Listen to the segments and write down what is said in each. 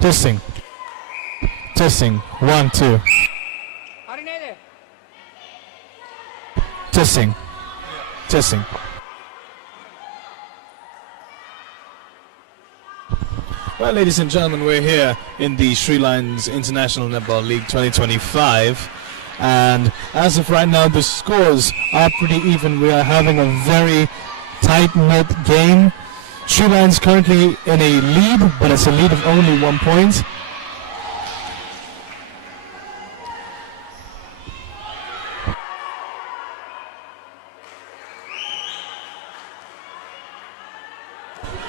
Testing. Testing. 1, 2. Testing. Testing. Well, ladies and gentlemen, we're here in the Sri Lions International Netball League 2025. And as of right now, the scores are pretty even. We are having a very tight-knit game. Sri Lions currently in a lead, but it's a lead of only 1 point.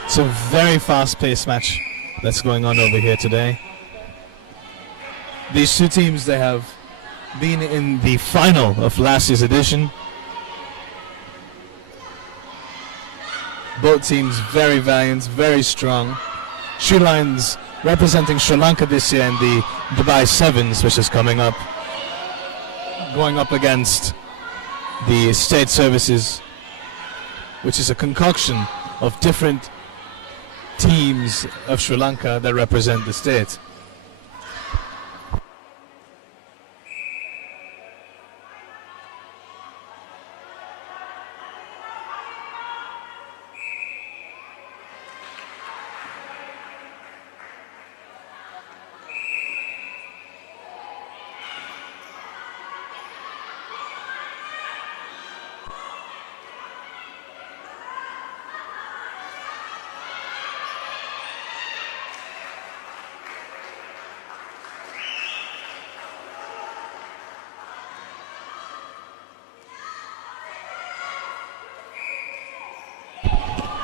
It's a very fast-paced match that's going on over here today. These two teams, they have been in the final of last year's edition. Both teams very valiant, very strong. Sri Lions representing Sri Lanka this year in the Dubai Sevens, which is coming up, going up against the State Services, which is a concoction of different teams of Sri Lanka that represent the state.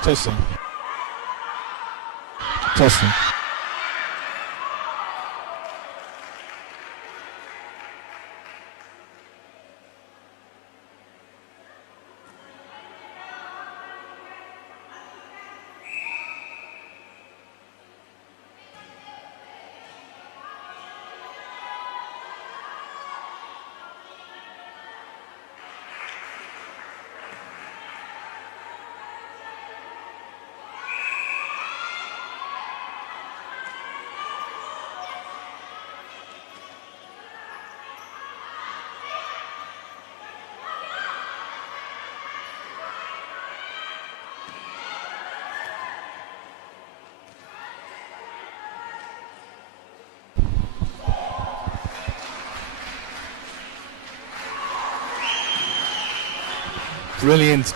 Testing. Testing. Brilliant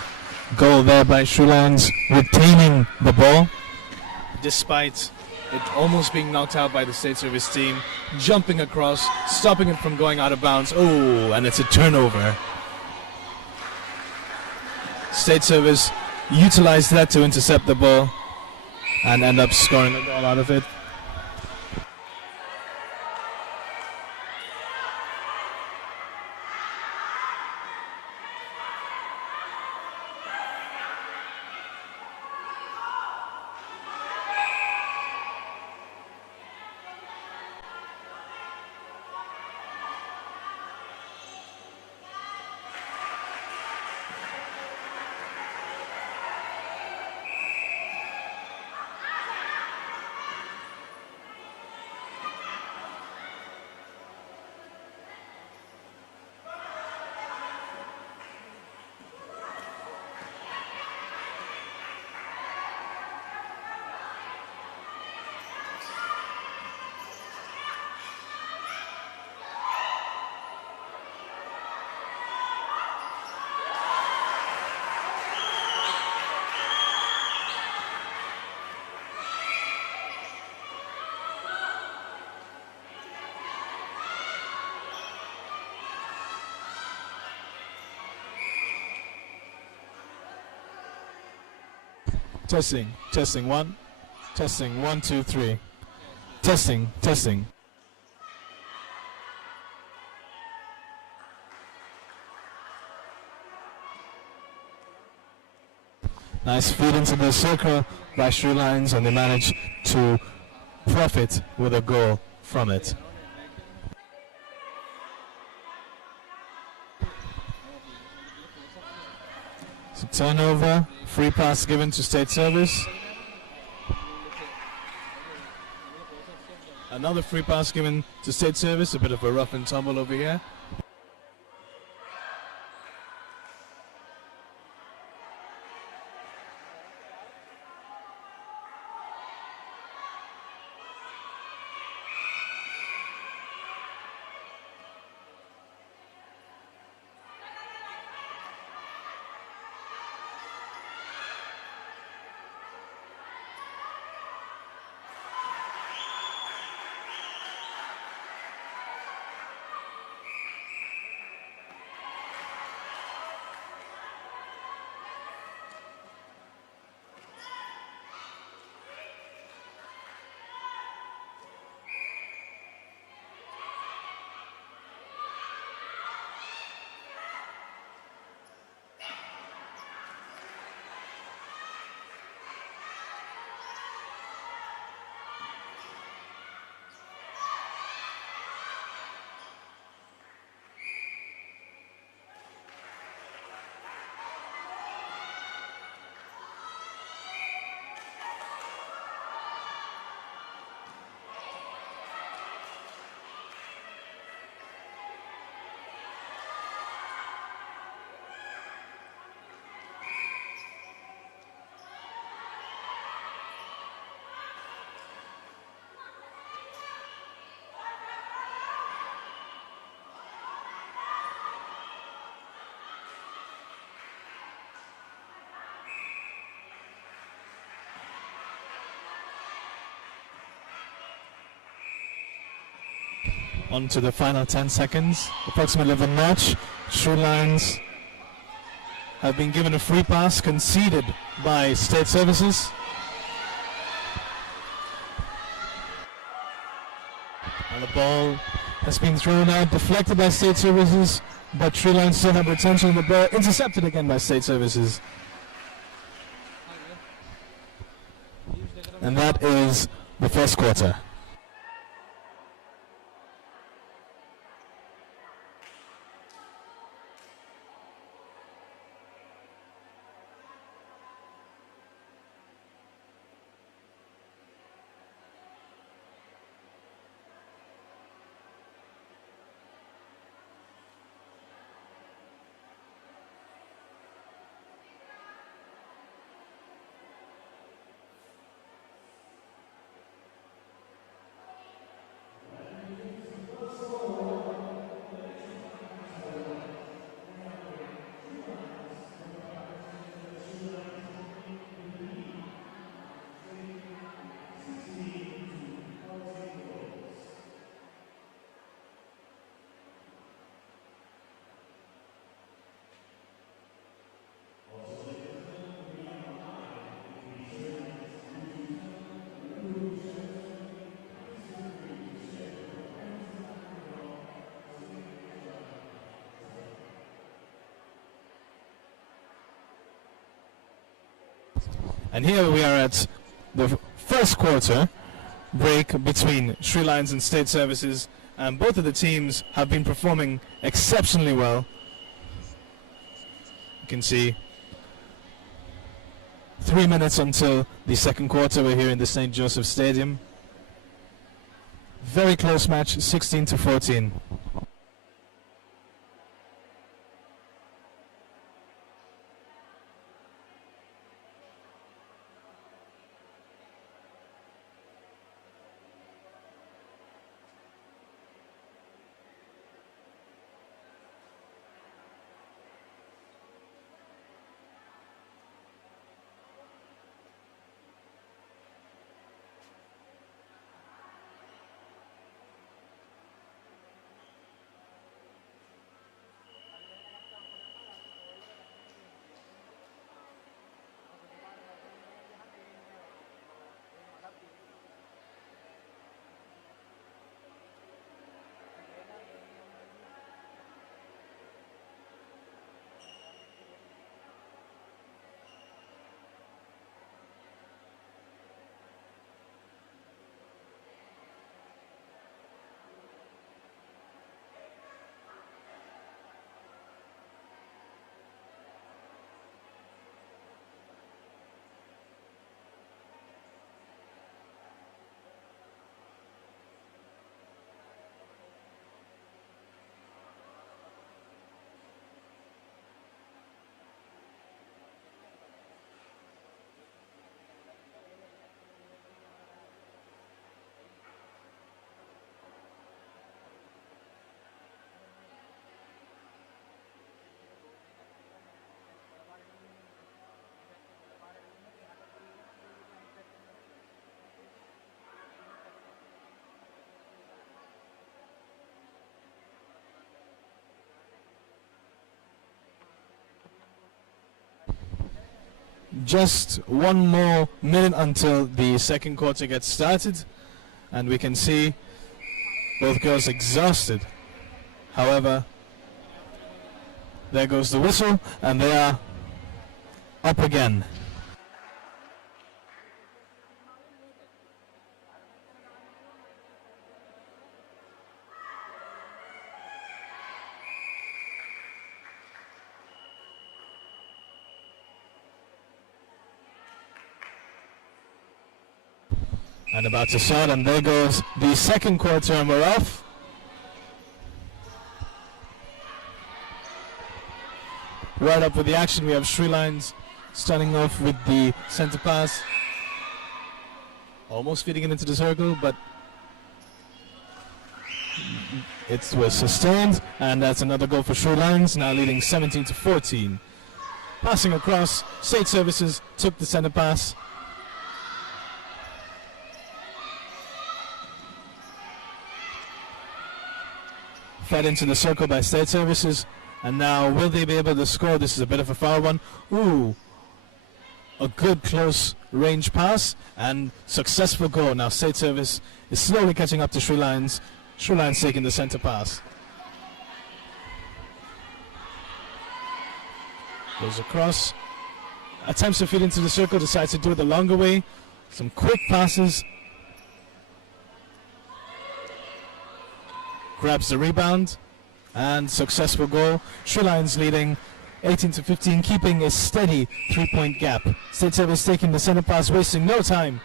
goal there by Sri Lions, retaining the ball despite it almost being knocked out by the State Service team, jumping across, stopping it from going out of bounds. Oh, and it's a turnover. State Service utilized that to intercept the ball and end up scoring a goal out of it. Testing, testing, 1. Testing, 1, 2, 3. Testing, testing. Nice feed into the circle by Sri Lions, and they manage to profit with a goal from it. So turnover, free pass given to State Service. Another free pass given to State Service, a bit of a rough and tumble over here. On to the final 10 seconds, approximately of the match. Sri Lions have been given a free pass conceded by State Services. And the ball has been thrown out, deflected by State Services, but Sri Lions still have retention of the ball, intercepted again by State Services. And that is the first quarter. And here we are at the first quarter break between Sri Lions and State Services, and both of the teams have been performing exceptionally well. You can see 3 minutes until the second quarter. We're here in the St. Joseph Stadium. Very close match, 16-14. just one more minute until the second quarter gets started, and we can see both girls exhausted. However, there goes the whistle, and they are up again. And about to start, and there goes the second quarter, and we're off. Right up with the action, we have Sri Lions starting off with the center pass. Almost feeding it into the circle, but it was sustained, and that's another goal for Sri Lions, now leading 17-14. Passing across, State Services took the center pass. Fed into the circle by State Services, and now will they be able to score? This is a bit of a foul one. Ooh, a good close range pass and successful goal. Now State Service is slowly catching up to Sri Lions. Sri Lions taking the center pass. Goes across, attempts to feed into the circle, decides to do it the longer way. Some quick passes. Grabs the rebound, and successful goal. Sri Lions leading 18-15, keeping a steady 3-point gap. State Service taking the center pass, wasting no time.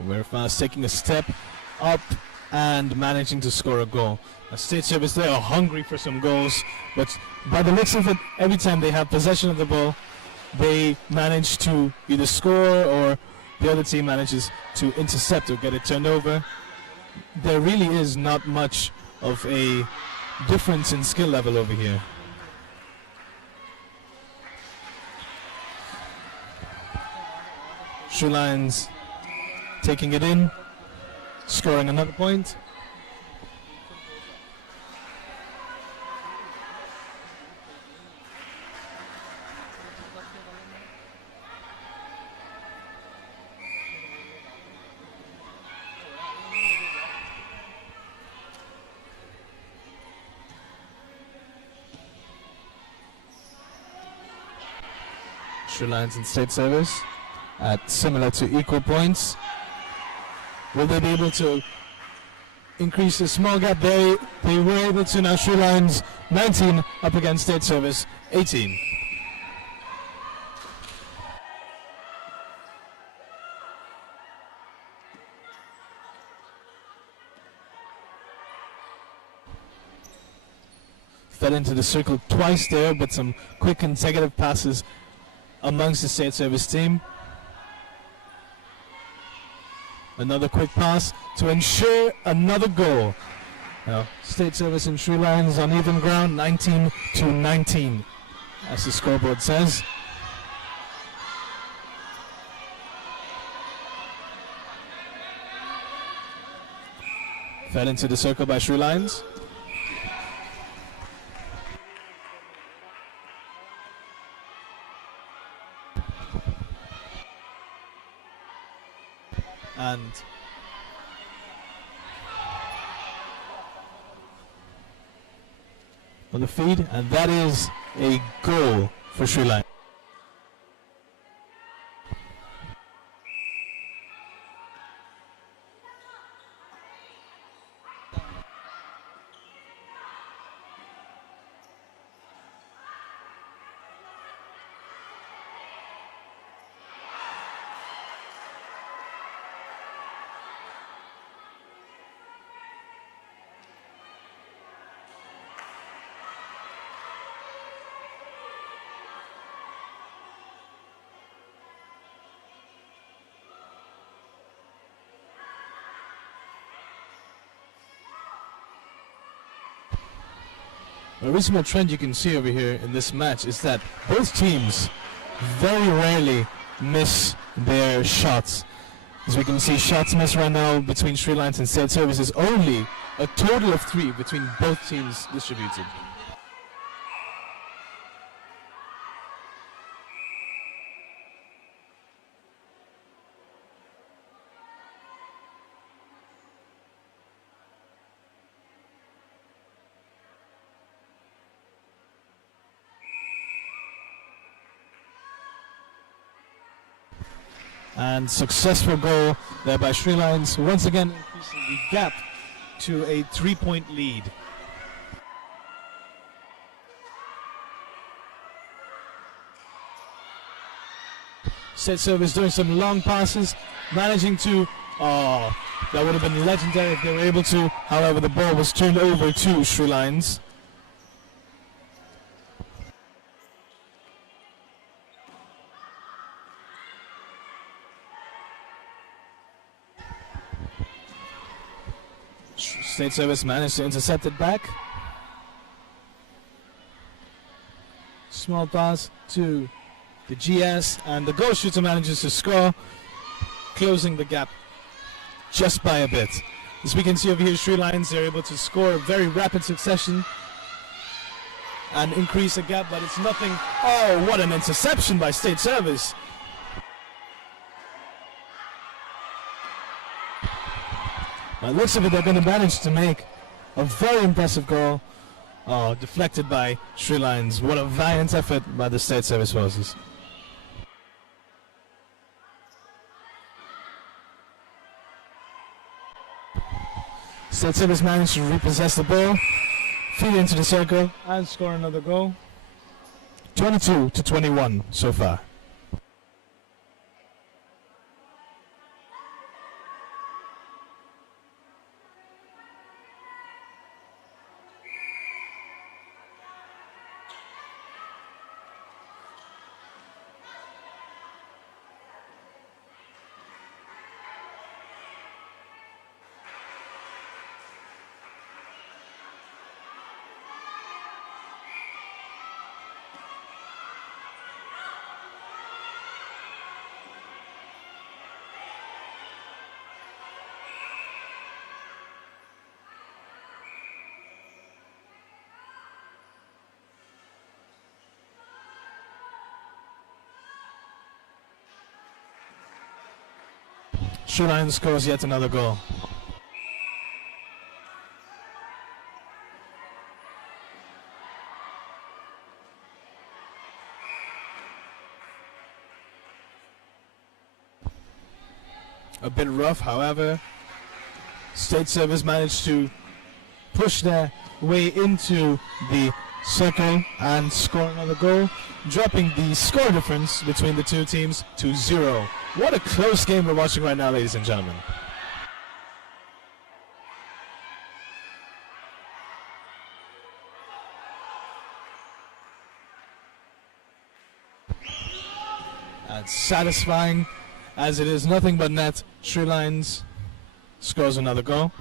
Very fast, taking a step up and managing to score a goal. State Service, they are hungry for some goals, but by the looks of it, every time they have possession of the ball, they manage to either score or the other team manages to intercept or get it turned over. There really is not much of a difference in skill level over here. Sri Lions taking it in, scoring another point. Sri Lions and State Service at similar to equal points. Will they be able to increase the small gap? They were able to. Now Sri Lions 19 up against State Service 18. Fed into the circle twice there, but some quick consecutive passes amongst the State Service team. Another quick pass to ensure another goal. Now, State Service and Sri Lions on even ground, 19-19, as the scoreboard says. Fed into the circle by Sri Lions. And on the feed, and that is a goal for Sri Lanka. A reasonable trend you can see over here in this match is that both teams very rarely miss their shots. As we can see, shots missed right now between Sri Lions and State Services. Only a total of 3 between both teams distributed. And successful goal there by Sri Lions, once again increasing the gap to a 3-point lead. State Service doing some long passes, managing to, that would have been legendary if they were able to. However, the ball was turned over to Sri Lions. State Service managed to intercept it back. Small pass to the GS, and the goal shooter manages to score, closing the gap just by a bit. As we can see over here, Sri Lions are able to score a very rapid succession and increase the gap, but it's nothing. Oh, what an interception by State Service. By the looks of it, they're going to manage to make a very impressive goal. Oh, deflected by Sri Lions. What a valiant effort by the State Service forces. State Service managed to repossess the ball, feed into the circle, and score another goal. 22-21 so far. Sri Lions scores yet another goal. A bit rough, however. State Service managed to push their way into the circle and score another goal, dropping the score difference between the two teams to 0. What a close game we're watching right now, ladies and gentlemen. And satisfying as it is nothing but net. Sri Lions scores another goal.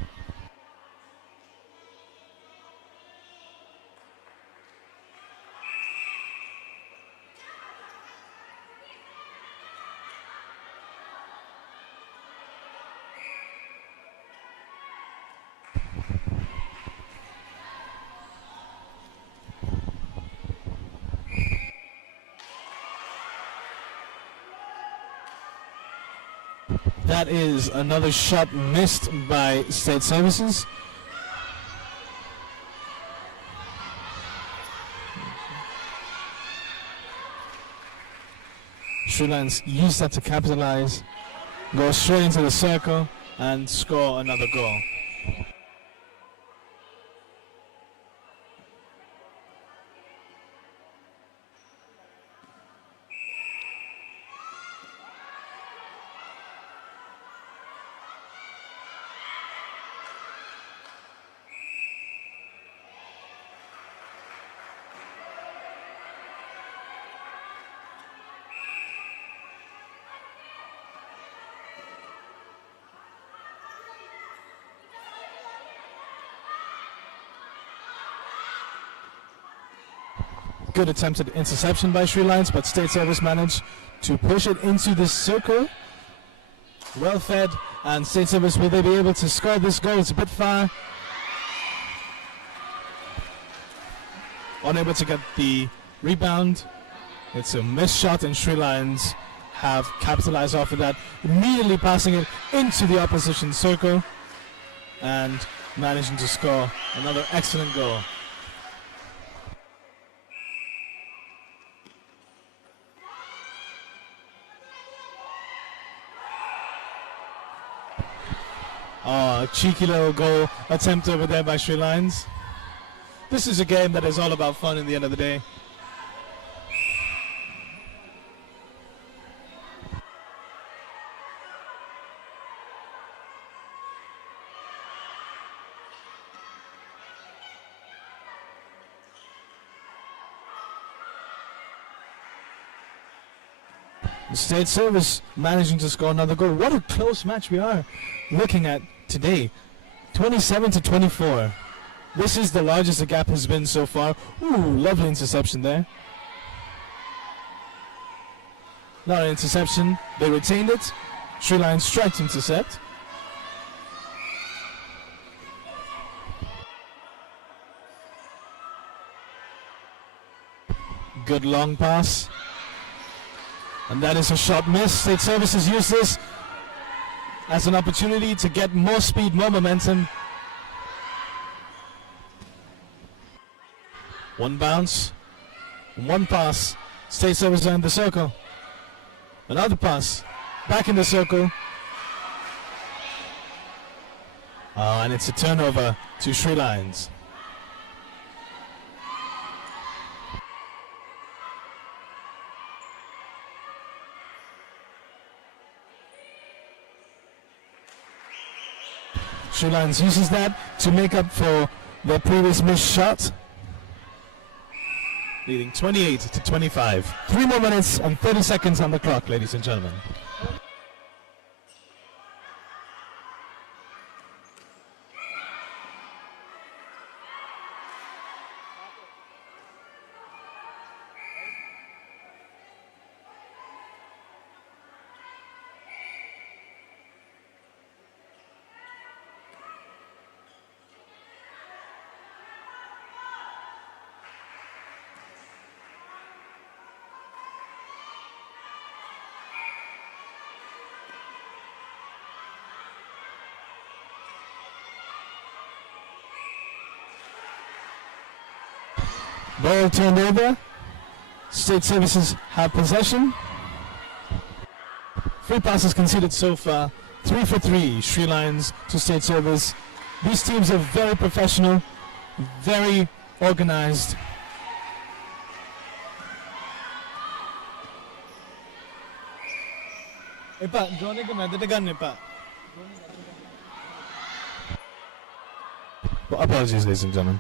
That is another shot missed by State Services. Sri Lions use that to capitalize, go straight into the circle and score another goal. Good attempted interception by Sri Lions, but State Service managed to push it into the circle well fed, and State Service, will they be able to score this goal? It's a bit far. Unable to get the rebound. It's a missed shot, and Sri Lions have capitalized off of that, immediately passing it into the opposition circle and managing to score another excellent goal. Oh, a cheeky little goal attempt over there by Sri Lions. This is a game that is all about fun in the end of the day. The State Service managing to score another goal. What a close match we are looking at today. 27-24. This is the largest the gap has been so far. Ooh, lovely interception there. Not an interception. They retained it. Sri Lions strike to intercept. Good long pass. And that is a shot miss. State Service has used this as an opportunity to get more speed, more momentum. One bounce, one pass. State Service are in the circle. Another pass, back in the circle. And it's a turnover to Sri Lions. Sri Lions uses that to make up for their previous missed shot. Leading 28-25. 3 more minutes and 30 seconds on the clock, ladies and gentlemen. Ball turned over. State Services have possession. 3 passes conceded so far. 3 for 3. Sri Lions to State Service. These teams are very professional, very organized. Well, apologies, ladies and gentlemen.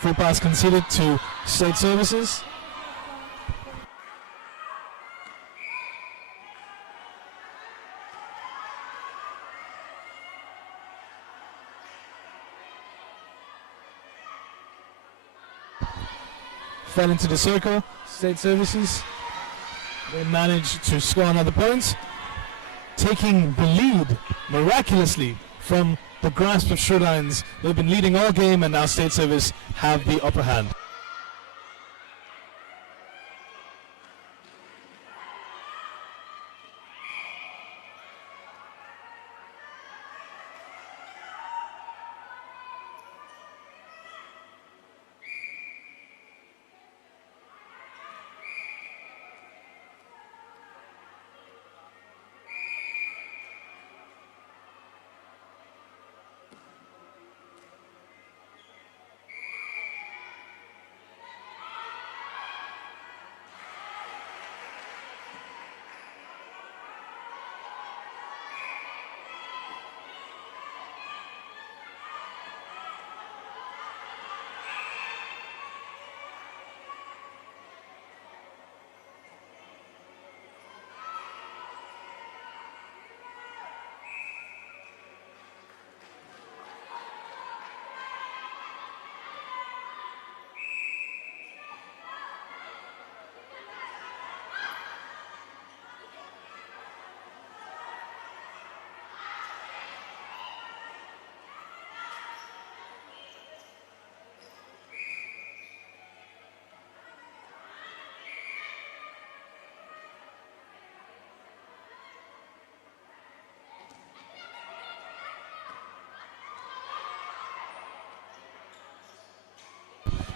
Full pass conceded to State Services. Fell into the circle. State Services. They managed to score another point, taking the lead miraculously from the grasp of Sri Lions. They've been leading all game, and now State Service have the upper hand.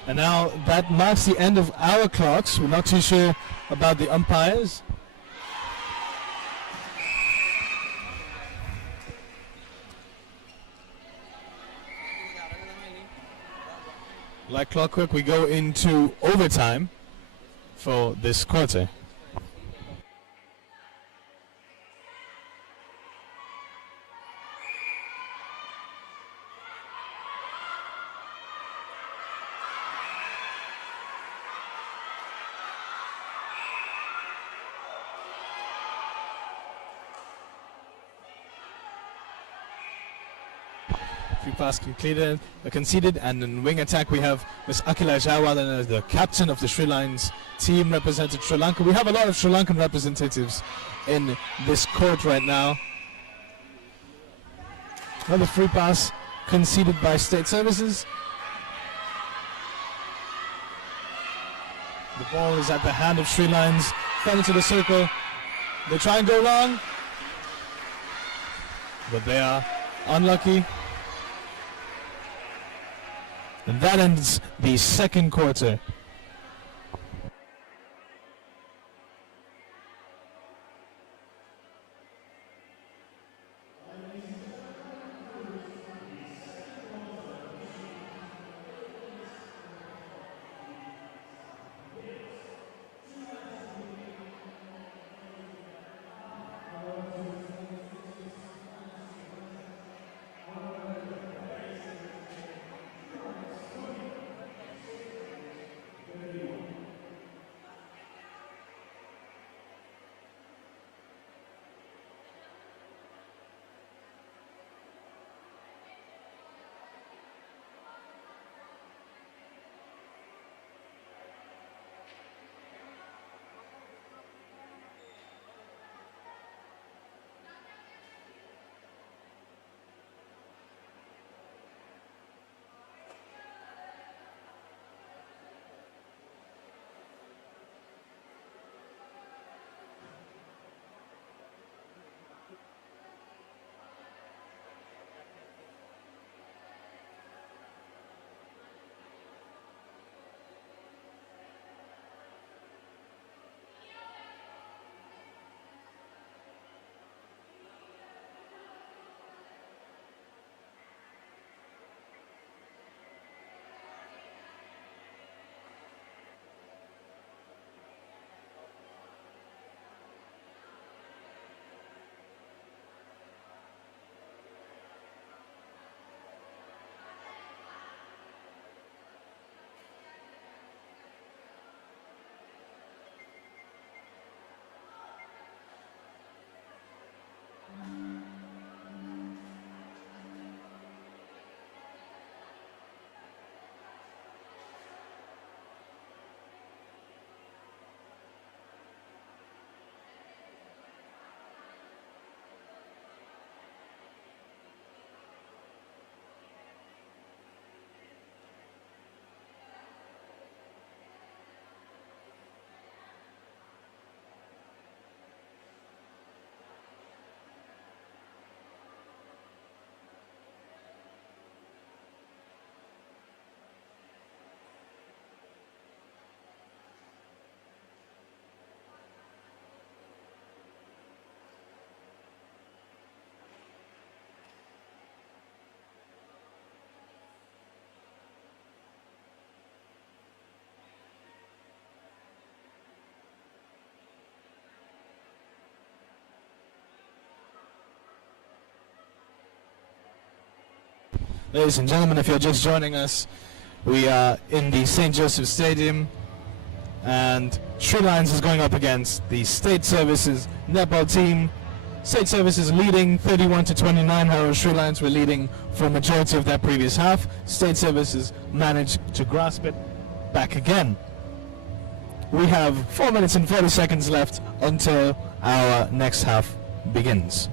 And now that marks the end of our clocks. We're not too sure about the umpires. Like clockwork, we go into overtime for this quarter. Free pass conceded, and in wing attack we have Ms. Akila Jawal, the captain of the Sri Lions team, represented Sri Lanka. We have a lot of Sri Lankan representatives in this court right now. Another free pass conceded by State Services. The ball is at the hand of Sri Lions, fell into the circle. They try and go long, but they are unlucky. And that ends the second quarter. Ladies and gentlemen, if you're just joining us, we are in the St. Joseph Stadium, and Sri Lions is going up against the State Services netball team. State Services leading 31-29, however Sri Lions were leading for a majority of that previous half. State Services managed to grasp it back again. We have 4 minutes and 40 seconds left until our next half begins.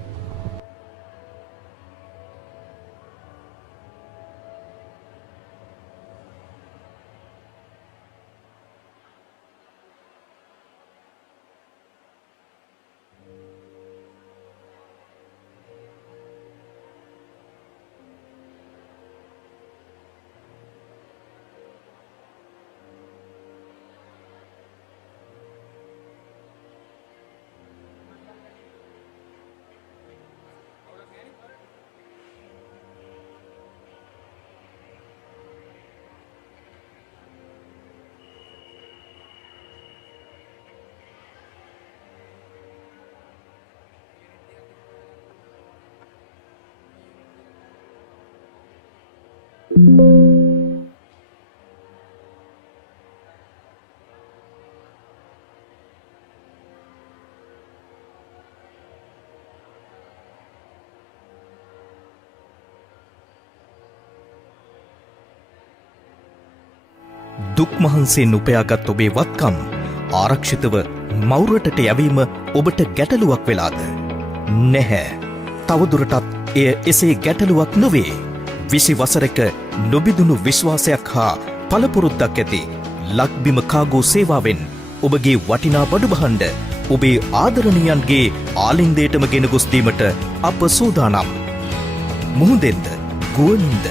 දුක් මහන්සියෙන් උපයාගත් ඔබේ වත්කම් ආරක්ෂිතව මවුරටට යැවීම ඔබට ගැටලුවක් වෙලාද? නැහැ. තවදුරටත් එය එසේ ගැටලුවක් නොවේ. 20 වසරක නොබිදුණු විශ්වාසයක් හා පළපුරුද්දක් ඇති ලක්බිම කාගෝ සේවාවෙන් ඔබගේ වටිනා බඩු බහඬ ඔබේ ආදරණීයන්ගේ ආලින්දයටම ගෙන ගොස් දීමට අප සූදානම්. මුහුදෙන්ද ගුවනින්ද?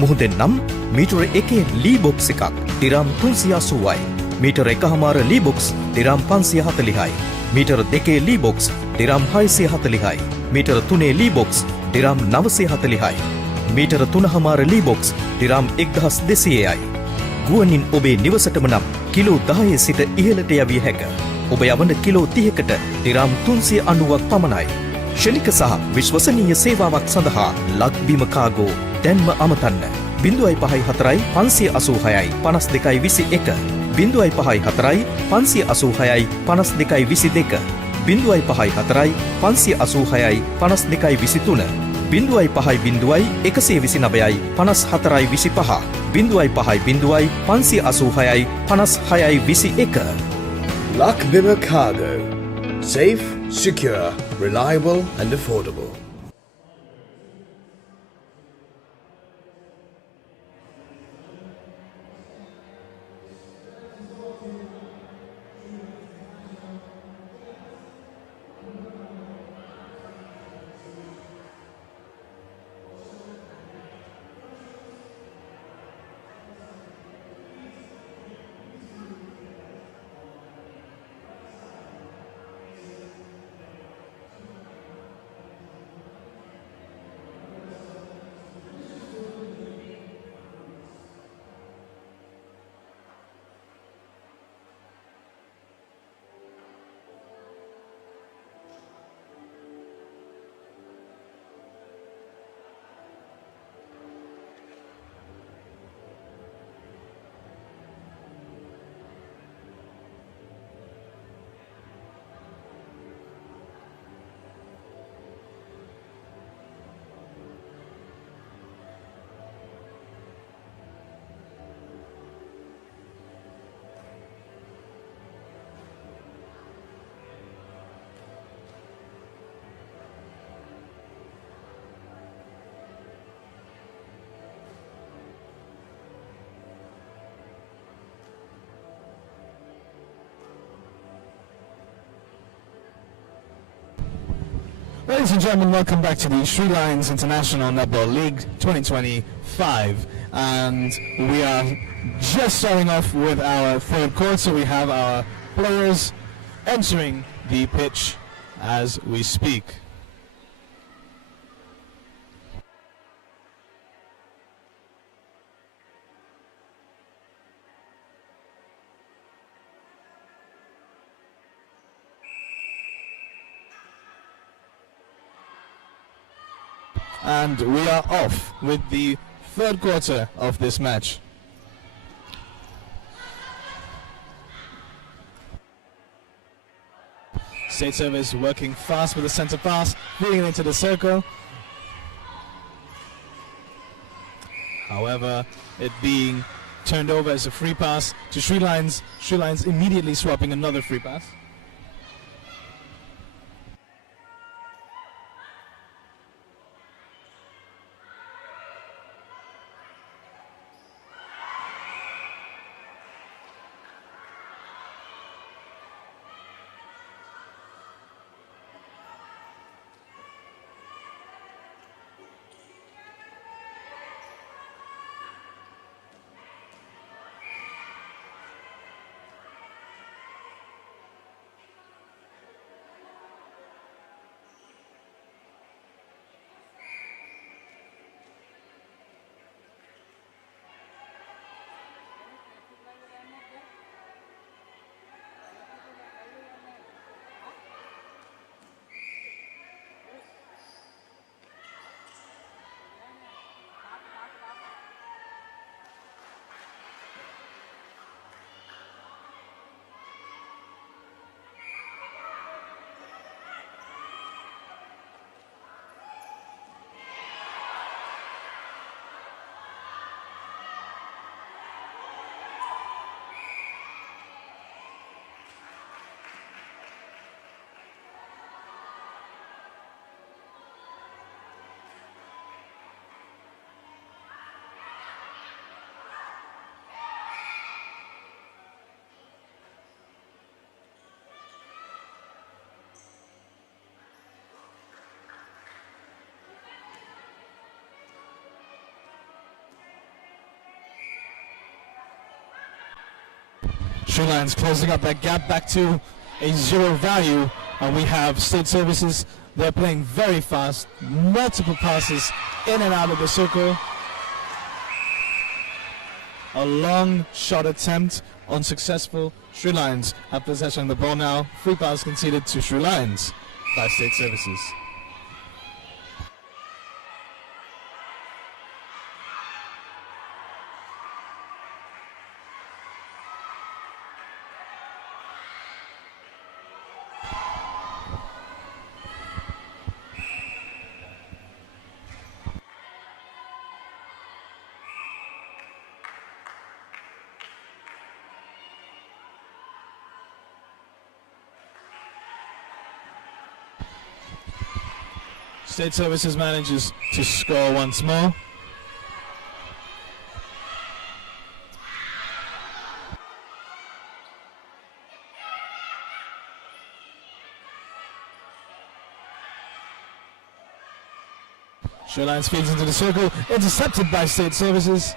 මුහුදෙන් නම් මීටර 1 ලී බොක්ස් එකක් දිරම් 380යි. මීටර 1.5 ලී බොක්ස් දිරම් 540යි. මීටර 2 ලී බොක්ස් දිරම් 640යි. මීටර 3 ලී බොක්ස් දිරම් 940යි. මීටර 3.5 ලී බොක්ස් දිරම් 1200යි. ගුවනින් ඔබේ නිවසටම නම් කිලෝ 10 සිට ඉහළට යවිය හැක. ඔබ යවන කිලෝ 30කට දිරම් 390ක් පමණයි. ශනික සහ විශ්වසනීය සේවාවක් සඳහා Lakbima කාගෝ දැන්ම අමතන්න. 054 586යි 5221 054 586යි 5222 054 586යි 5223 050 129යි 5425 050 586යි 5621 Lakbima Cargo. Safe, secure, reliable and affordable. Ladies and gentlemen, welcome back to the Sri Lions International Netball League 2025. And we are just starting off with our third quarter. We have our players entering the pitch as we speak. And we are off with the third quarter of this match. State service working fast with the center pass, feeding it into the circle. However, it being turned over as a free pass to Sri Lions. Sri Lions immediately swapping another free pass. Sri Lions closing up that gap back to a 0 value. And we have State Services. They're playing very fast. Multiple passes in and out of the circle. A long shot attempt, unsuccessful. Sri Lions have possession of the ball now. Free pass conceded to Sri Lions by State Services. State Services manages to score once more. Sri Lions feeds into the circle, intercepted by State Services.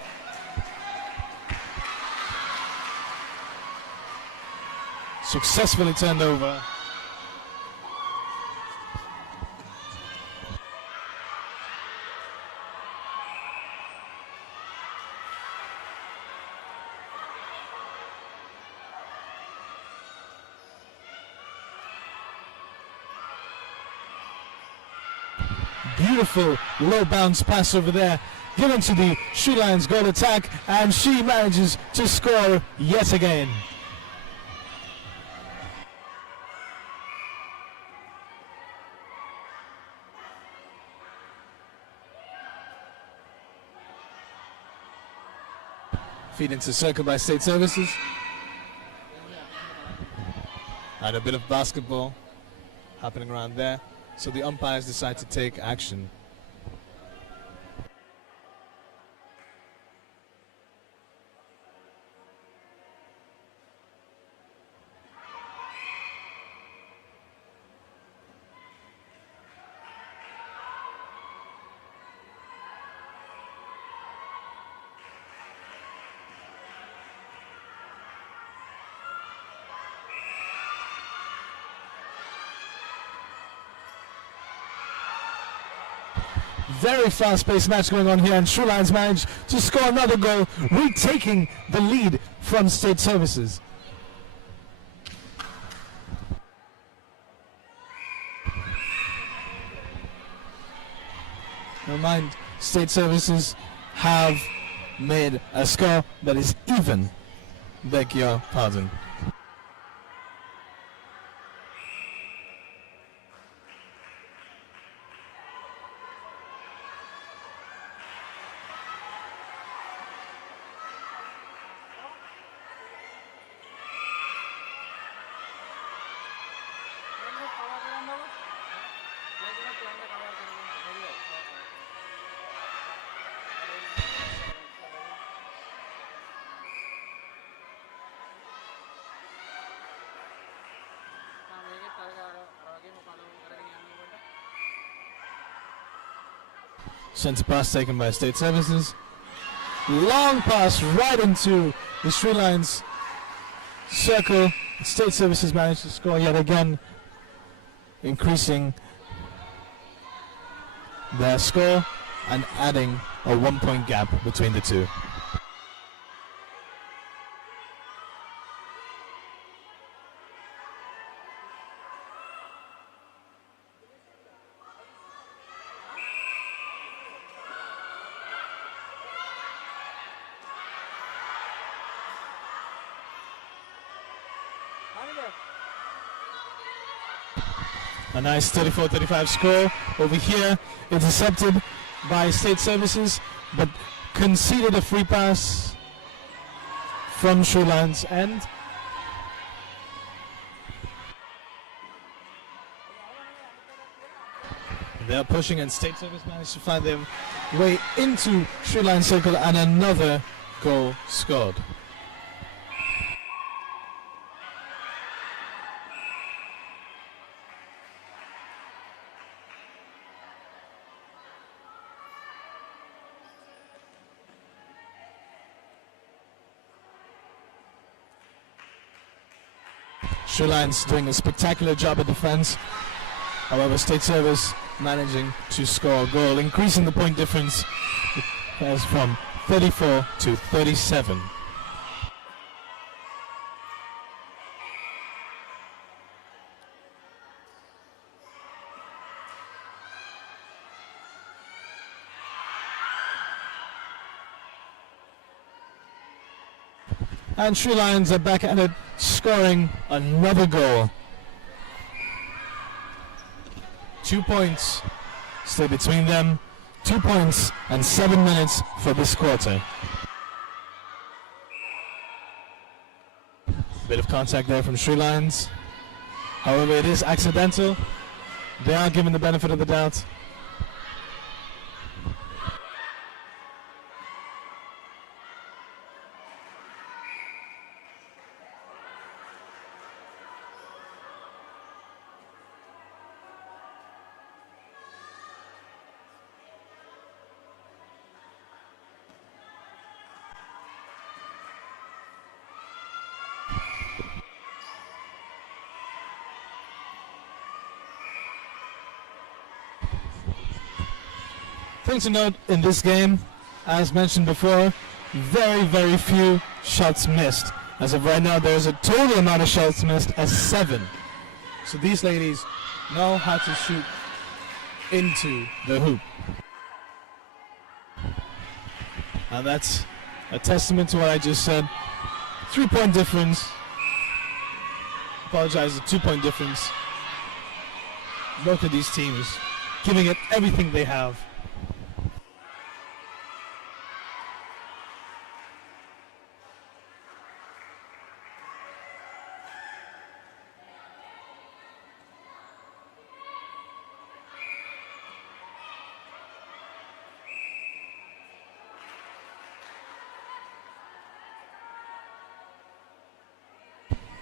Successfully turned over. Beautiful low bounce pass over there, given to the Sri Lions goal attack, and she manages to score yet again. Feed into circle by State Services. And a bit of basketball happening around there. So the umpires decide to take action. Very fast-paced match going on here, and Sri Lions managed to score another goal, retaking the lead from State Services. Never mind, State Services have made a score that is even. Beg your pardon. Centre pass taken by State Services. Long pass right into the Sri Lions circle. State Services managed to score yet again, increasing their score and adding a 1-point gap between the two. A nice 34-35 score over here, intercepted by State Services, but conceded a free pass from Sri Lions end. They're pushing, and State Service managed to find their way into Sri Lions circle, and another goal scored. Sri Lions doing a spectacular job at defense. However, State Service managing to score a goal, increasing the point difference as from 34 to 37. And Sri Lions are back at it, scoring another goal. 2 points stay between them. 2 points and 7 minutes for this quarter. Bit of contact there from Sri Lions. However, it is accidental. They are given the benefit of the doubt. Thing to note in this game, as mentioned before, very few shots missed. As of right now, there's a total amount of shots missed as 7. So these ladies know how to shoot into the hoop. And that's a testament to what I just said. 3-point difference. Apologize, a 2-point difference. Both of these teams giving it everything they have.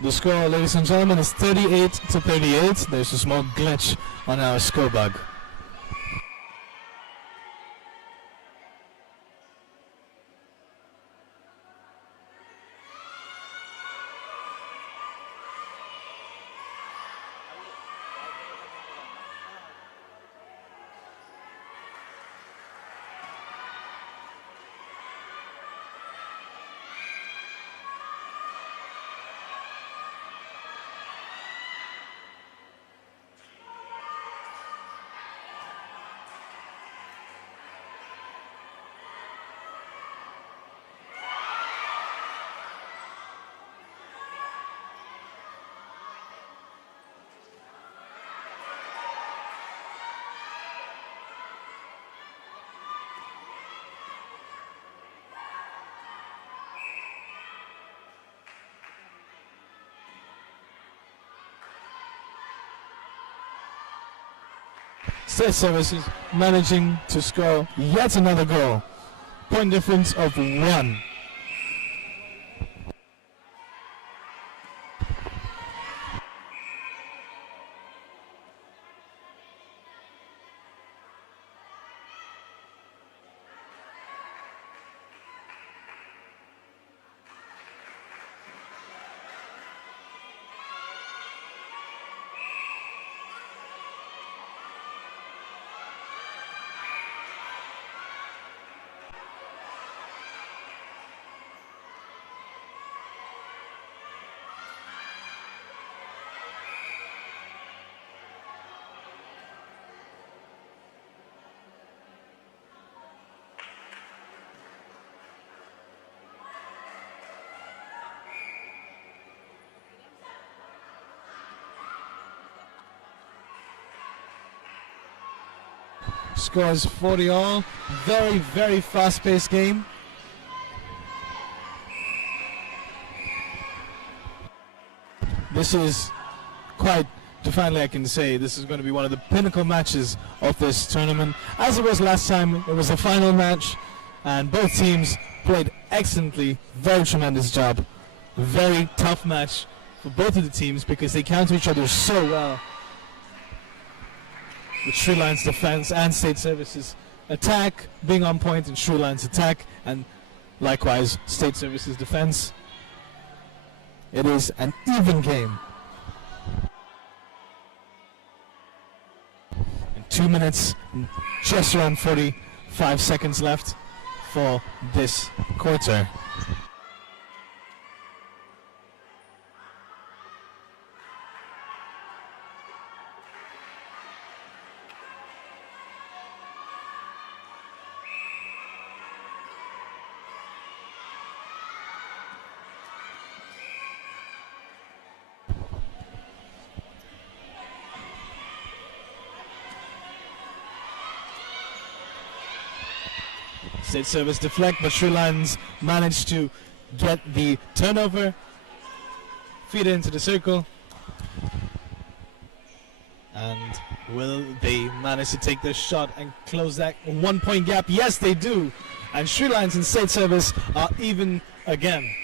The score, ladies and gentlemen, is 38 to 38. There's a small glitch on our score bug. State Services managing to score yet another goal. Point difference of 1. Scores 40 all. Very fast-paced game. This is quite definitely, I can say, this is going to be one of the pinnacle matches of this tournament. As it was last time, it was a final match, and both teams played excellently. Very tremendous job. Very tough match for both of the teams because they counter each other so well. With Sri Lions defense and State Services attack being on point, and Sri Lions attack, and likewise State Services defense. It is an even game. 2 minutes, just around 45 seconds left for this quarter. State service deflect, but Sri Lions managed to get the turnover, feed it into the circle. And will they manage to take this shot and close that 1 point gap? Yes, they do. And Sri Lions and state service are even again.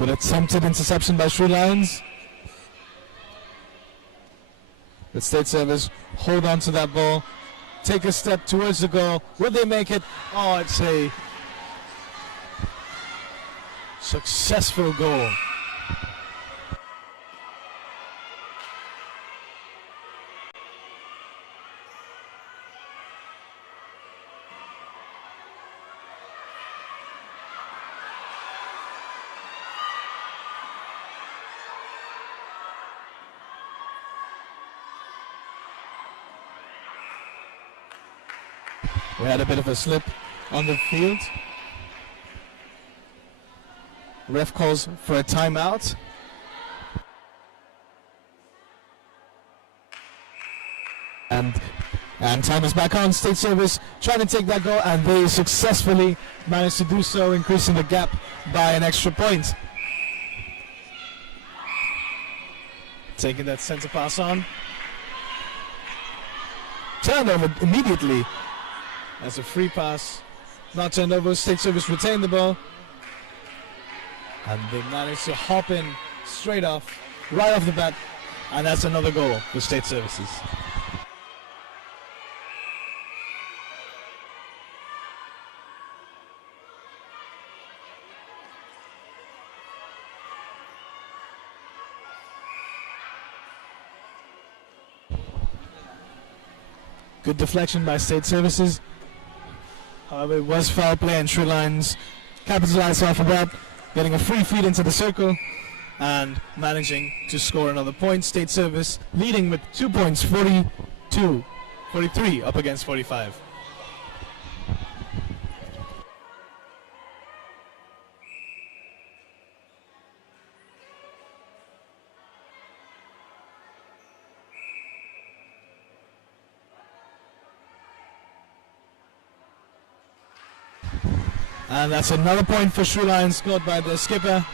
But attempted interception by Sri Lions. The state service hold on to that ball, take a step towards the goal. Will they make it? Oh, it's a successful goal. We had a bit of a slip on the field. Ref calls for a timeout. And time is back on. State service trying to take that goal, and they successfully managed to do so, increasing the gap by an extra point. Taking that center pass on. Turned over immediately. As a free pass, not turned over. State service retained the ball, and they managed to hop in straight off, right off the bat, and that's another goal for state services. Good deflection by state services. However, it was foul play, and Sri Lions capitalized off of that, getting a free feed into the circle and managing to score another point. State service leading with 2 points, 43 up against 45. And that's another point for Sri Lions, scored by the skipper.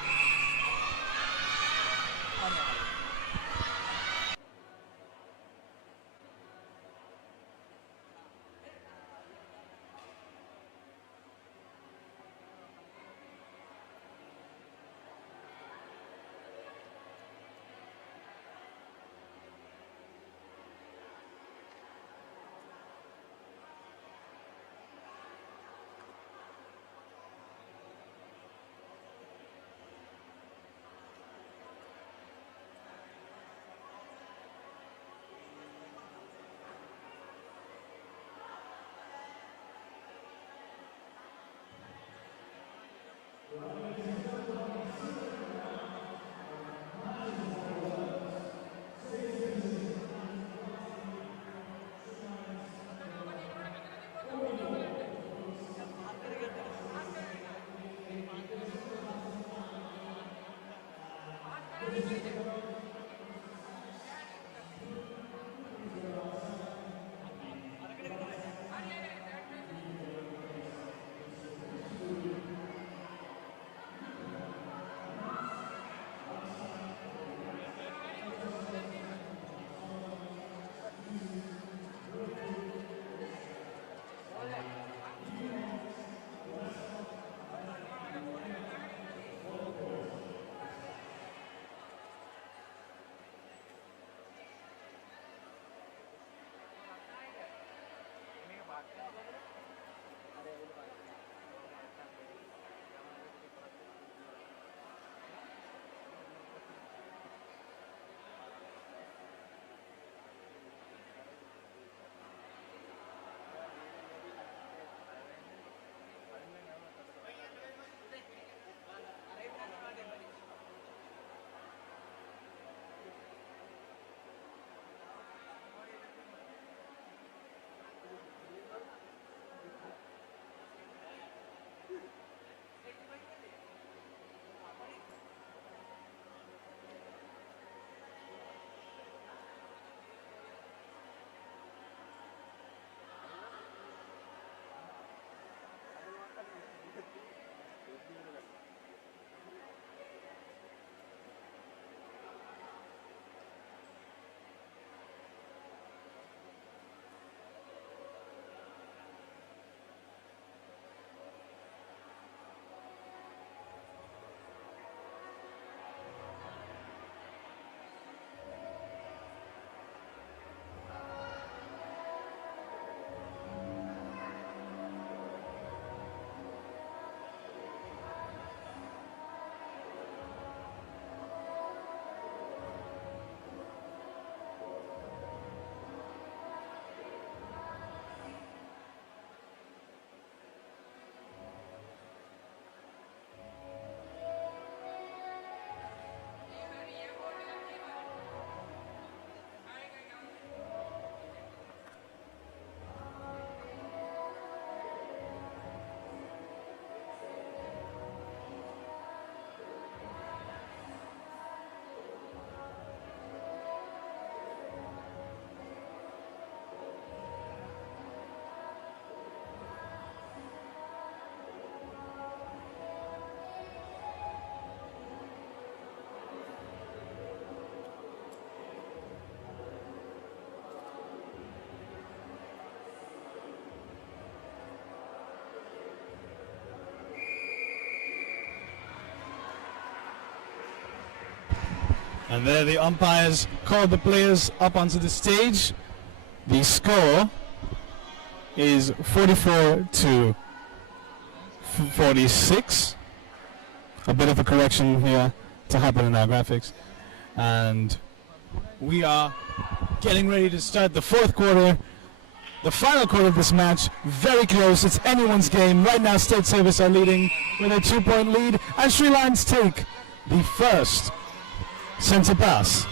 And there the umpires called the players up onto the stage. The score is 44 to 46. A bit of a correction here to happen in our graphics. And we are getting ready to start the fourth quarter. The final quarter of this match, very close. It's anyone's game. Right now, State Service are leading with a 2-point lead. And Sri Lions take the first center pass.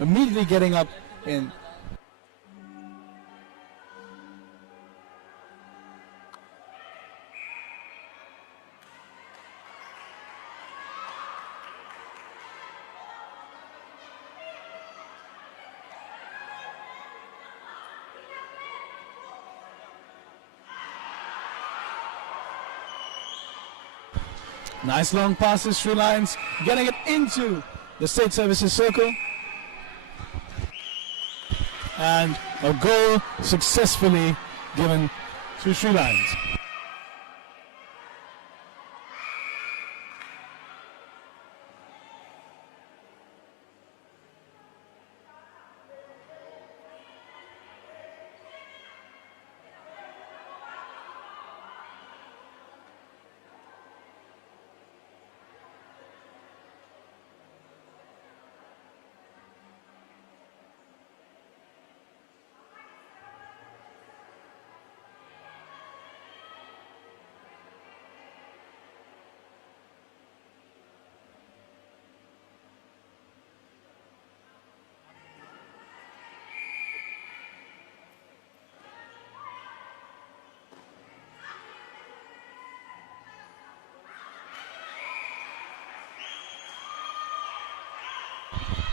Immediately getting up in. Nice long passes, Sri Lions getting it into the State Services circle. And a goal successfully given to Sri Lions.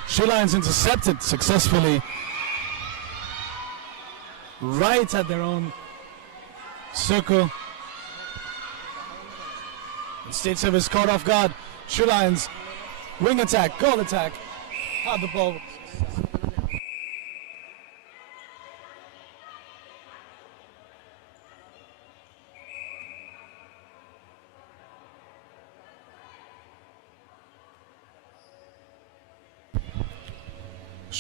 Sri Lions intercepted successfully right at their own circle. And State Service caught off guard. Sri Lions wing attack, goal attack, had the ball.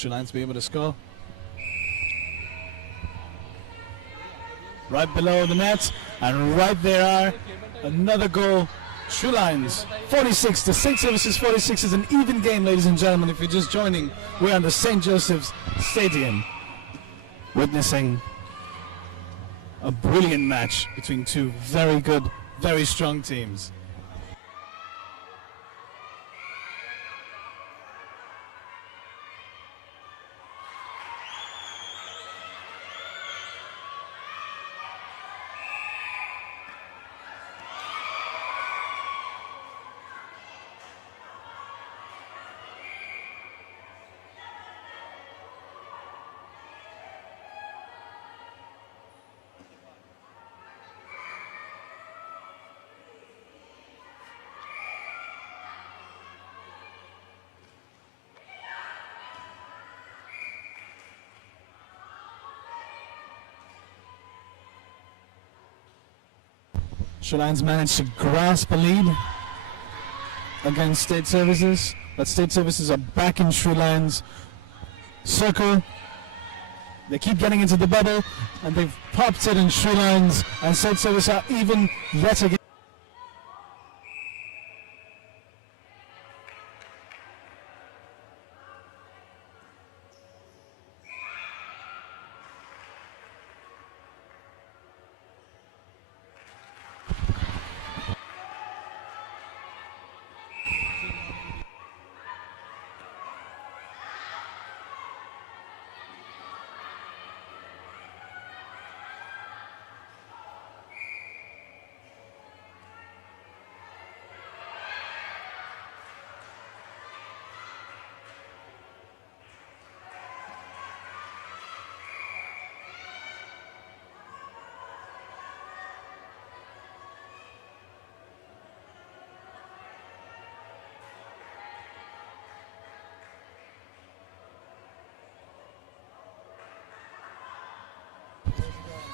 Sri Lions be able to score. Right below the net, and right there are another goal. Sri Lions 46 to State Services 46 is an even game, ladies and gentlemen. If you're just joining, we're on the St. Joseph's Stadium, witnessing a brilliant match between two very good, very strong teams. Sri Lions managed to grasp a lead against State Services, but State Services are back in Sri Lions' circle. They keep getting into the bubble, and they've popped it in Sri Lions, and State Service are even yet again.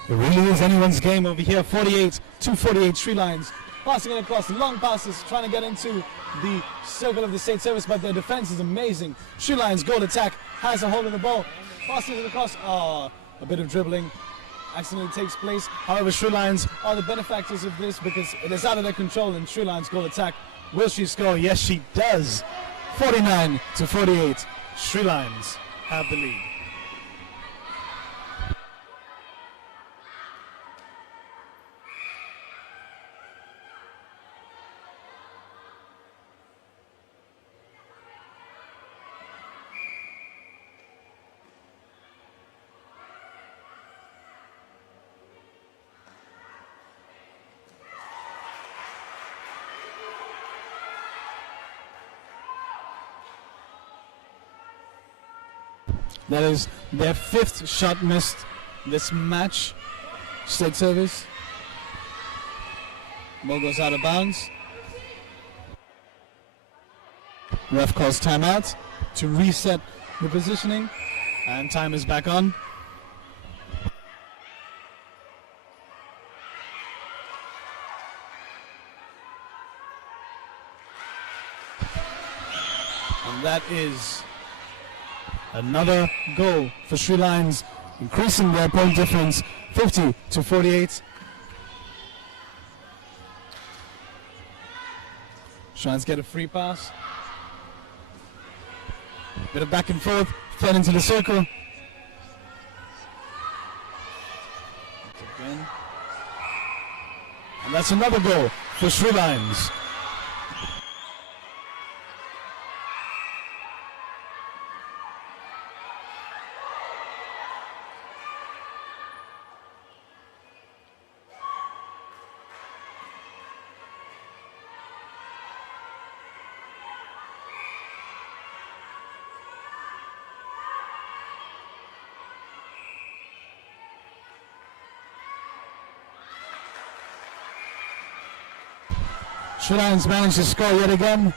It really is anyone's game over here. 48 Sri Lions. Passing it across, long passes, trying to get into the circle of the state service, but their defense is amazing. Sri Lions goal attack, has a hold of the ball, passing it across. A bit of dribbling accidentally takes place. However, Sri Lions are the benefactors of this because it is out of their control. And Sri Lions goal attack. Will she score? Yes, she does. 49-48. Sri Lions have the lead. That is their 5th shot missed this match. State service. Ball goes out of bounds. Ref calls timeout to reset the positioning, and time is back on. And that is another goal for Sri Lions, increasing their point difference 50-48. Sri Lions get a free pass. Bit of back and forth, fed into the circle. Again. And that's another goal for Sri Lions. Sri Lions managed to score yet again,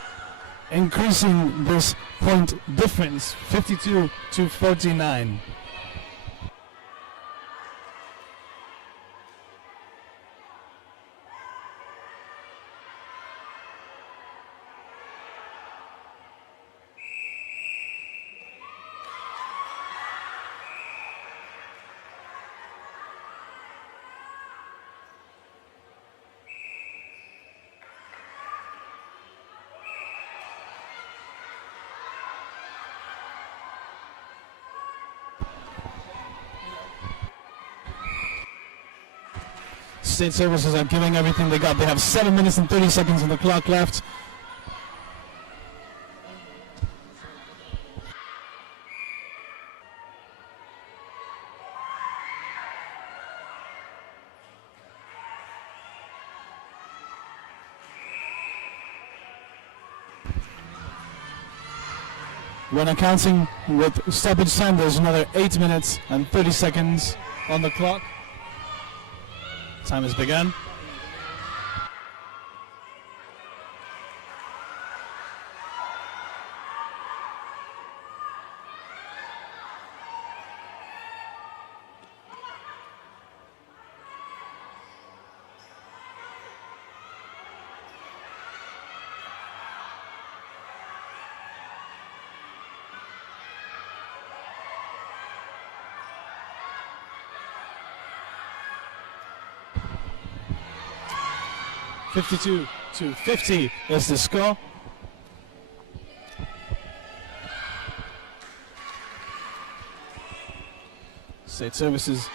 increasing this point difference 52-49. State services are giving everything they got. They have 7 minutes and 30 seconds on the clock left. When accounting with stoppage time, there's another 8 minutes and 30 seconds on the clock. Time has begun. (52-50) is the score. State services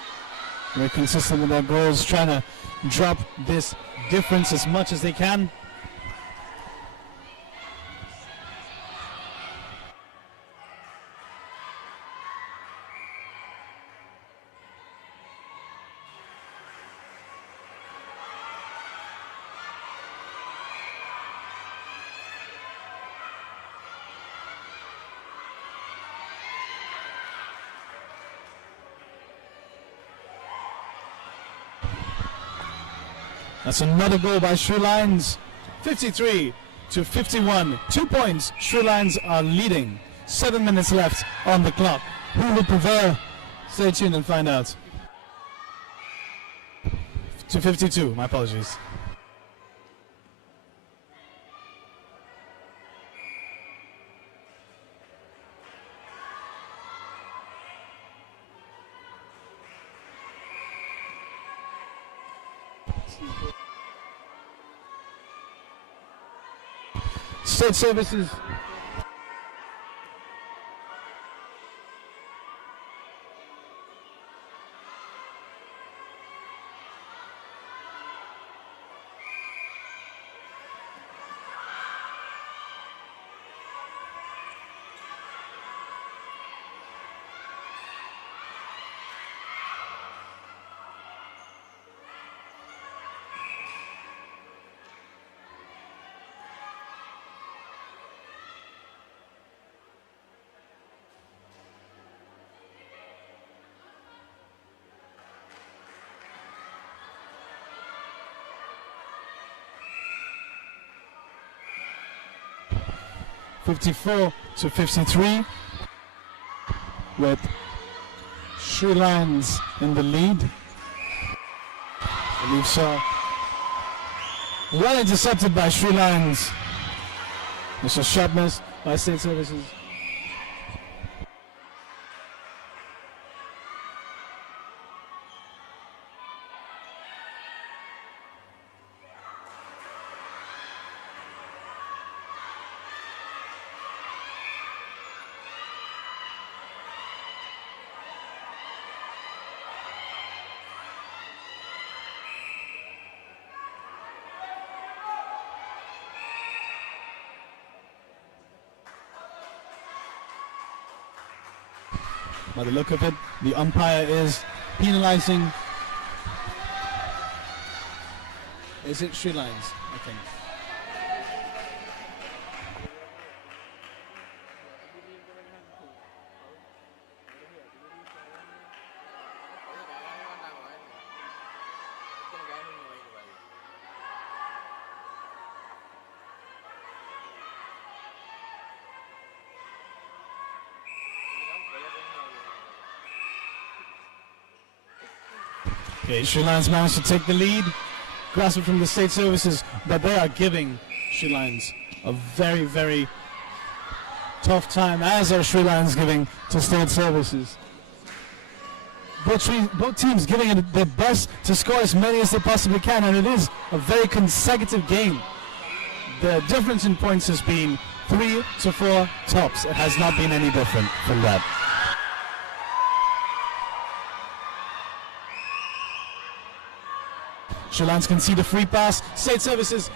very consistent with their goals, trying to drop this difference as much as they can. That's another goal by Sri Lions. 53-51. 2 points. Sri Lions are leading. 7 minutes left on the clock. Who will prevail? Stay tuned and find out. to 52. My apologies. State services. to 53 with Sri Lions in the lead. I believe so. Well intercepted by Sri Lions. It's a sharp miss by State Services. By the look of it, the umpire is penalizing. Is it Sri Lions? I think. Okay, Sri Lions managed to take the lead, grasp it from the State Services, but they are giving Sri Lions a very, very tough time, as are Sri Lions giving to State Services. Both teams giving it their best to score as many as they possibly can, and it is a very consecutive game. The difference in points has been 3 to 4 tops. It has not been any different from that. Sri Lions concede a free pass. State Services.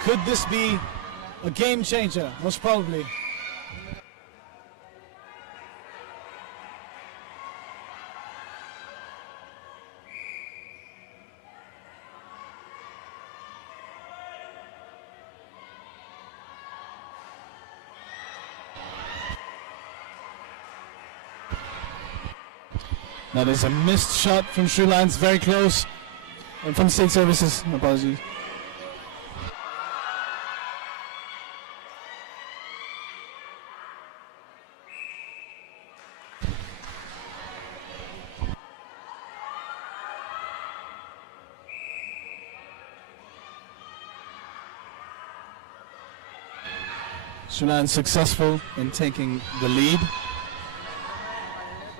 Could this be a game changer? Most probably. That is a missed shot from Sri Lions, very close. And from State Services, apologies. Sri Lions successful in taking the lead.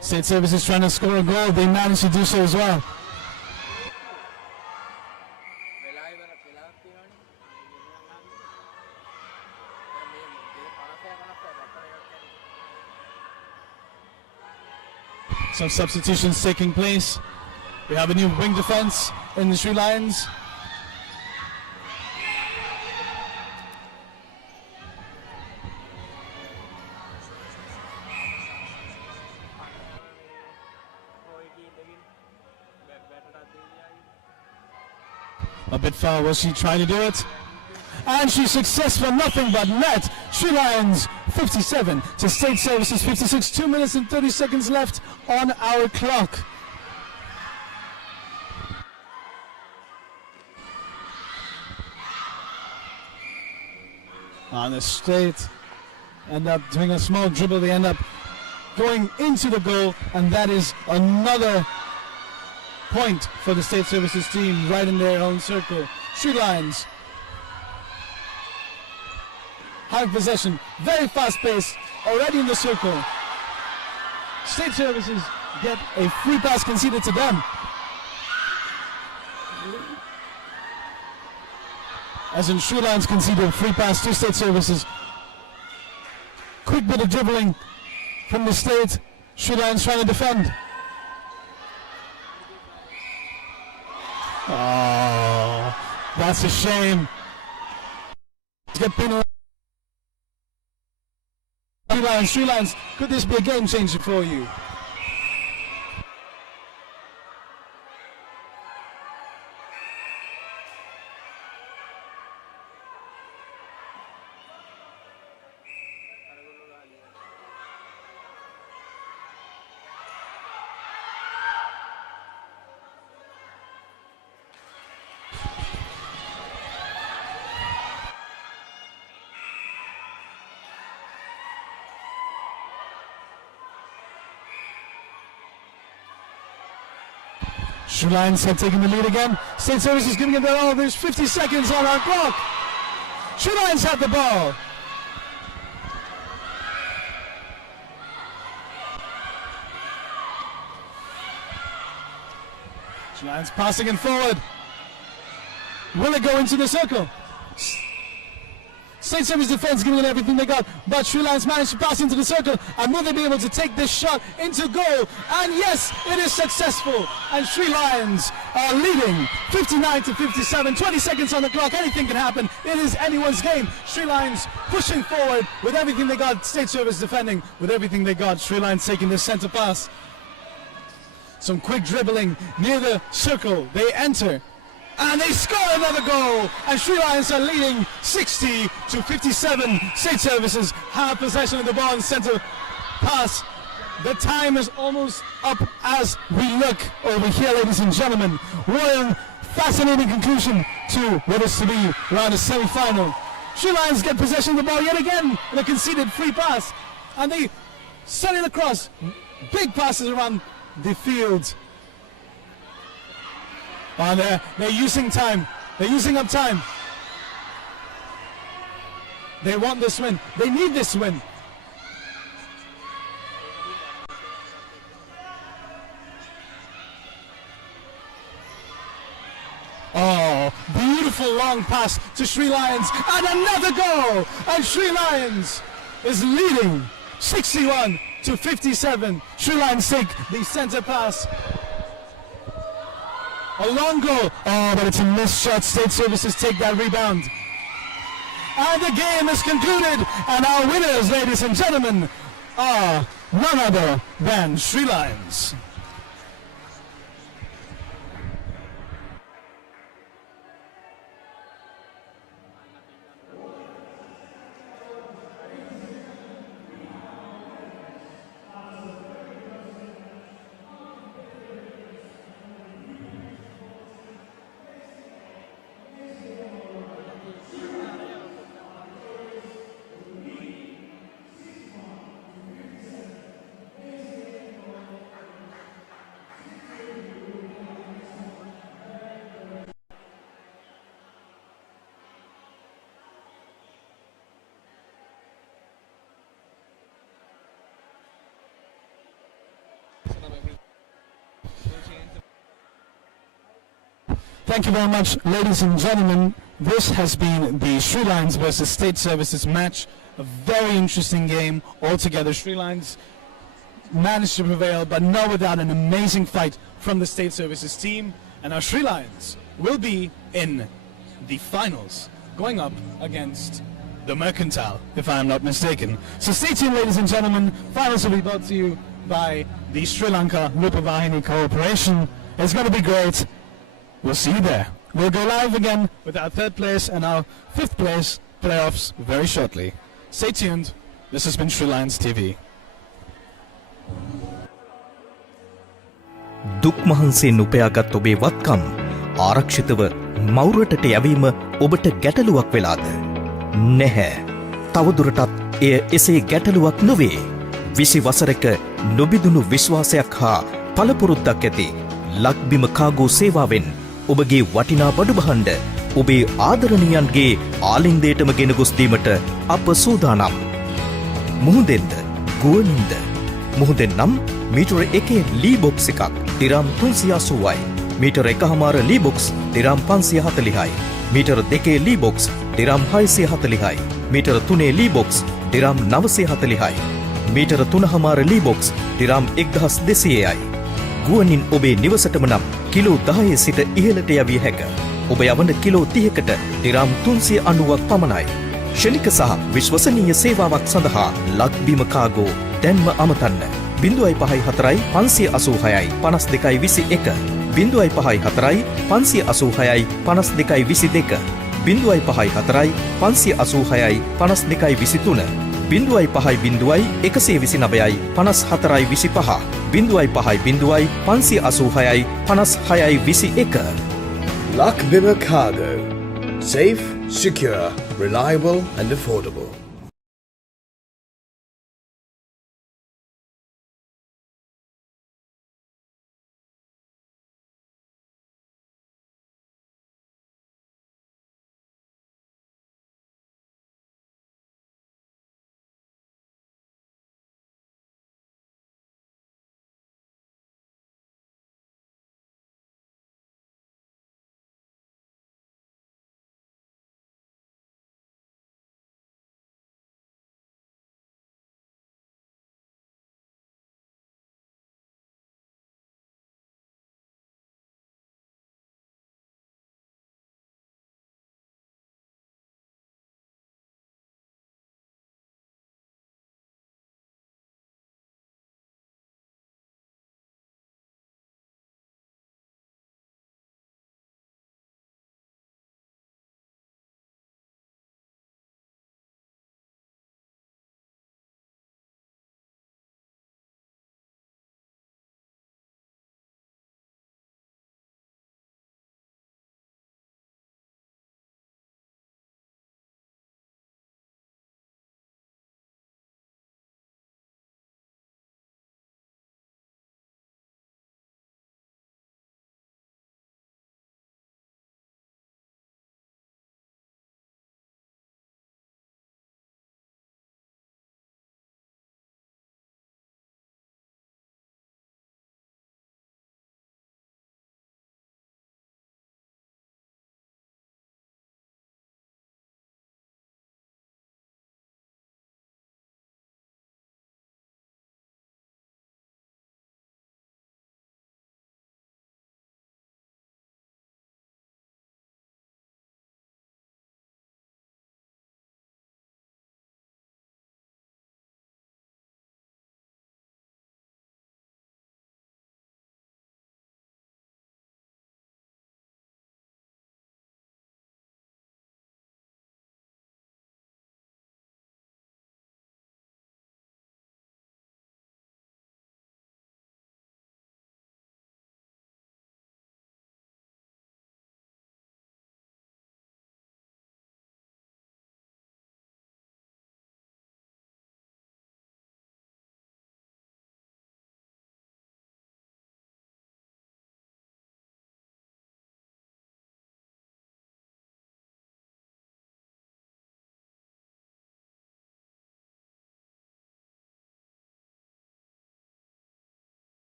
State Services trying to score a goal. They managed to do so as well. Some substitutions taking place. We have a new wing defense in the Sri Lions. A bit far, was she trying to do it? And she's successful, nothing but net. Sri Lions 57 to State Services 56. 2 minutes and 30 seconds left on our clock. On the State end up doing a small dribble. They end up going into the goal, and that is another point for the State Services team right in their own circle. Sri Lions have possession, very fast pace, already in the circle. State Services get a free pass conceded to them. As in Sri Lions conceded a free pass to State Services. Quick bit of dribbling from the State. Sri Lions trying to defend. Oh, that's a shame. Get penalized. Sri Lions, could this be a game changer for you? Sri Lions have taken the lead again. State Services giving it their all. There's 50 seconds on our clock. Sri Lions have the ball. Sri Lions passing it forward. Will it go into the circle? State Service defense giving it everything they got, but Sri Lions managed to pass into the circle, and will they be able to take this shot into goal? And yes, it is successful, and Sri Lions are leading 59-57, 20 seconds on the clock, anything can happen, it is anyone's game. Sri Lions pushing forward with everything they got, State Service defending with everything they got, Sri Lions taking this centre pass. Some quick dribbling near the circle, they enter. And they score another goal, and Sri Lions are leading 60-57. State Services have possession of the ball in centre pass. The time is almost up as we look over here, ladies and gentlemen. What a fascinating conclusion to what is to be around a semi-final. Sri Lions get possession of the ball yet again in a conceded free pass, and they send it across. Big passes around the field. And they're using time. They're using up time. They want this win. They need this win. Oh, beautiful long pass to Sri Lions. And another goal. And Sri Lions is leading 61-57. Sri Lions take the centre pass. A long goal. Oh, but it's a missed shot. State Services take that rebound. And the game is concluded. And our winners, ladies and gentlemen, are none other than Sri Lions. Thank you very much, ladies and gentlemen. This has been the Sri Lions versus State Services match. A very interesting game altogether. Sri Lions managed to prevail, but not without an amazing fight from the State Services team. And our Sri Lions will be in the finals, going up against the Mercantile, if I am not mistaken. So stay tuned, ladies and gentlemen. Finals will be brought to you by the Sri Lanka Rupavahini Corporation. It's going to be great. We'll see you there. We'll go live again with our third place and our fifth place playoffs very shortly. Stay tuned. This has been Sri Lions TV. දුක් මහන්සියෙන් උපයාගත් ඔබේ වත්කම් ආරක්ෂිතව මවුරටට යැවීම ඔබට ගැටලුවක් වෙලාද? නැහැ. තවදුරටත් එය එසේ ගැටලුවක් නොවේ. 20 වසරක නොබිදුණු විශ්වාසයක් හා පළපුරුද්දක් ඇති ලක්බිම කාගෝ සේවාවෙන් ඔබගේ වටිනා බඩු බහන්ඩ ඔබේ ආදරණීයන්ගේ ආලින්දයටම ගෙන ගොස් දීමට අප සූදානම්. මුහුදෙන්ද ගුවනින්ද මුහුදෙන් නම් මීටර 1 ලී බොක්ස් එකක් දිරම් 380යි. මීටර 1.5 ලී බොක්ස් දිරම් 540යි. මීටර 2 ලී බොක්ස් දිරම් 640යි. මීටර 3 ලී බොක්ස් දිරම් 940යි. මීටර 3.5 ලී බොක්ස් දිරම් 1200යි. ගුවනින් ඔබේ නිවසටම නම් කිලෝ 10 සිට ඉහළට යවිය හැක. ඔබ යවන කිලෝ 30කට දිරම් 390ක් පමණයි. ශනික සහ විශ්වසනීය සේවාවක් සඳහා Lakbima කාගෝ දැන්ම අමතන්න. 054 586 5221 054 586 5222 054 586 5223 050 129 5425 050 586 5621 Lakbima Cargo. Safe, secure, reliable and affordable.